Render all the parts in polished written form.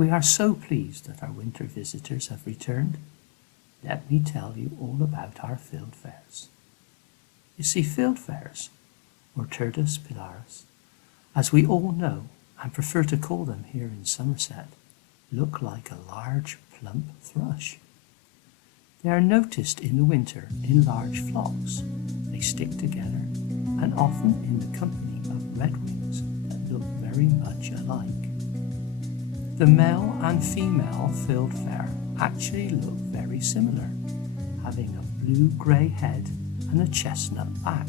We are so pleased that our winter visitors have returned. Let me tell you all about our Fieldfares. You see, Fieldfares, or Turdus pilaris, as we all know and prefer to call them here in Somerset, look like a large plump thrush. They are noticed in the winter in large flocks. They stick together and often in the company of redwings that look very much alike. The male and female fieldfare actually look very similar, having a blue-grey head and a chestnut back.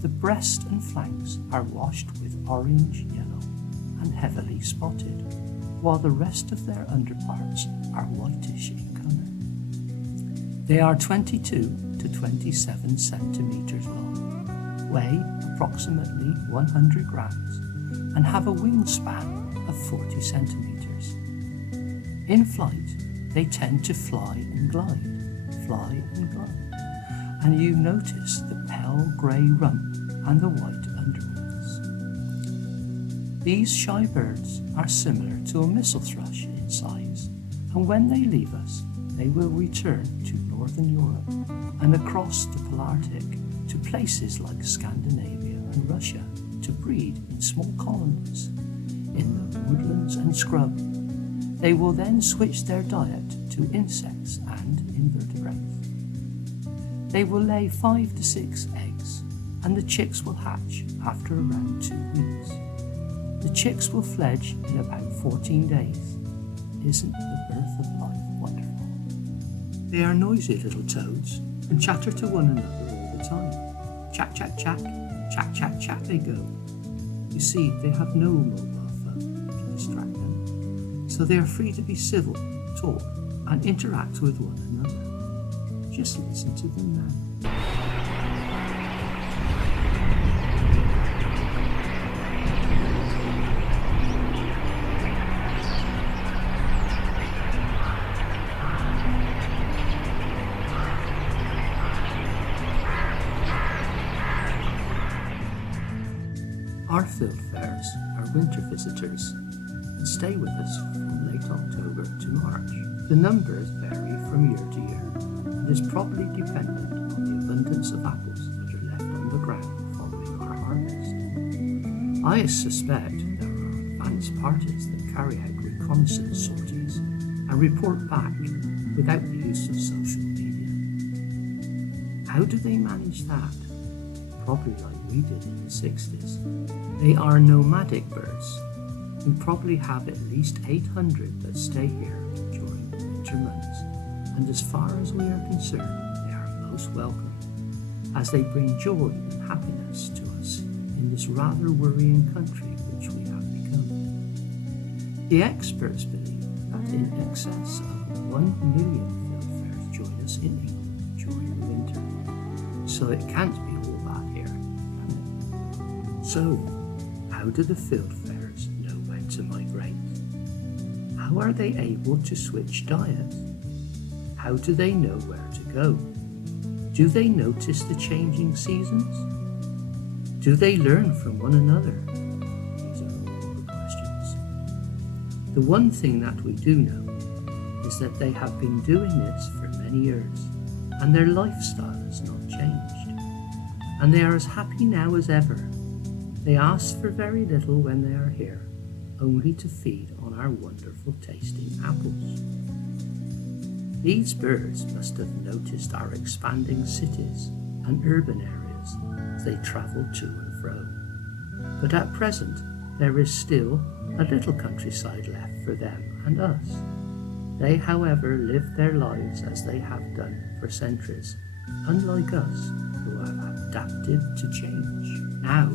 The breast and flanks are washed with orange, yellow and heavily spotted, while the rest of their underparts are whitish in colour. They are 22 to 27 centimetres long, weigh approximately 100 grams and have a wingspan of 40 centimetres. In flight, they tend to fly and glide, and you notice the pale grey rump and the white underwings. These shy birds are similar to a missel thrush in size, and when they leave us, they will return to northern Europe and across the Polarctic to places like Scandinavia and Russia to breed in small colonies in the woodlands and scrub. They will then switch their diet to insects and invertebrates. They will lay 5 to 6 eggs, and the chicks will hatch after around 2 weeks. The chicks will fledge in about 14 days. Isn't the birth of life wonderful? They are noisy little toads and chatter to one another all the time. Chat, chat, chat, chat, chat, chat they go. You see, they have no mobile phone to distract them, so they are free to be civil, talk, and interact with one another. Just listen to them now. Our Fieldfares are winter visitors and stay with us from late October to March. The numbers vary from year to year and is probably dependent on the abundance of apples that are left on the ground following our harvest. I suspect there are advanced parties that carry out reconnaissance sorties and report back without the use of social media. How do they manage that? Probably like we did in the 60s. They are nomadic birds. We probably have at least 800 that stay here during the winter months, and as far as we are concerned, they are most welcome, as they bring joy and happiness to us in this rather worrying country which we have become. The experts believe that in excess of 1 million Fieldfares join us in England during the winter, so it can't be all bad here, can it? So, how do the Fieldfares know when to migrate? How are they able to switch diet? How do they know where to go? Do they notice the changing seasons? Do they learn from one another? These are all the questions. The one thing that we do know is that they have been doing this for many years, and their lifestyle has not changed. And they are as happy now as ever. They ask for very little when they are here, only to feed on our wonderful tasting apples. These birds must have noticed our expanding cities and urban areas as they travel to and fro. But at present, there is still a little countryside left for them and us. They, however, live their lives as they have done for centuries, unlike us, who have adapted to change. Now,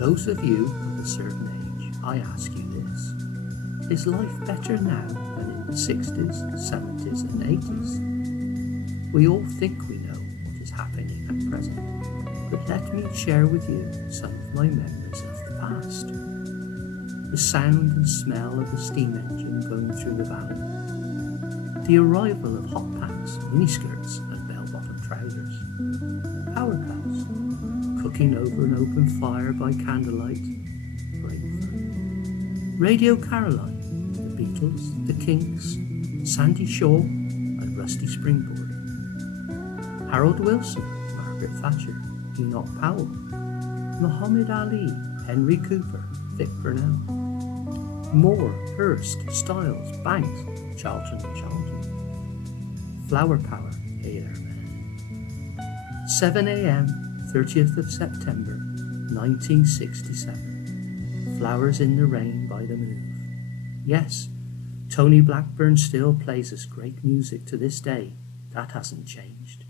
those of you of a certain age, I ask you this. Is life better now than in the 60s, 70s and 80s? We all think we know what is happening at present, but let me share with you some of my memories of the past. The sound and smell of a steam engine going through the valley. The arrival of hot pants, miniskirts and bell-bottom trousers. Power cuts. Cooking over an open fire by candlelight. Great fun. Radio Caroline, the Beatles, The Kinks, Sandy Shaw and Rusty Springboard, Harold Wilson, Margaret Thatcher, Enoch Powell, Muhammad Ali, Henry Cooper, Vic Burnell, Moore, Hurst, Styles, Banks, Charlton and Charlton, Flower Power, Hey There Man, 7 a.m, 30th of September, 1967, Flowers in the Rain by The Move. Yes, Tony Blackburn still plays us great music to this day. That hasn't changed.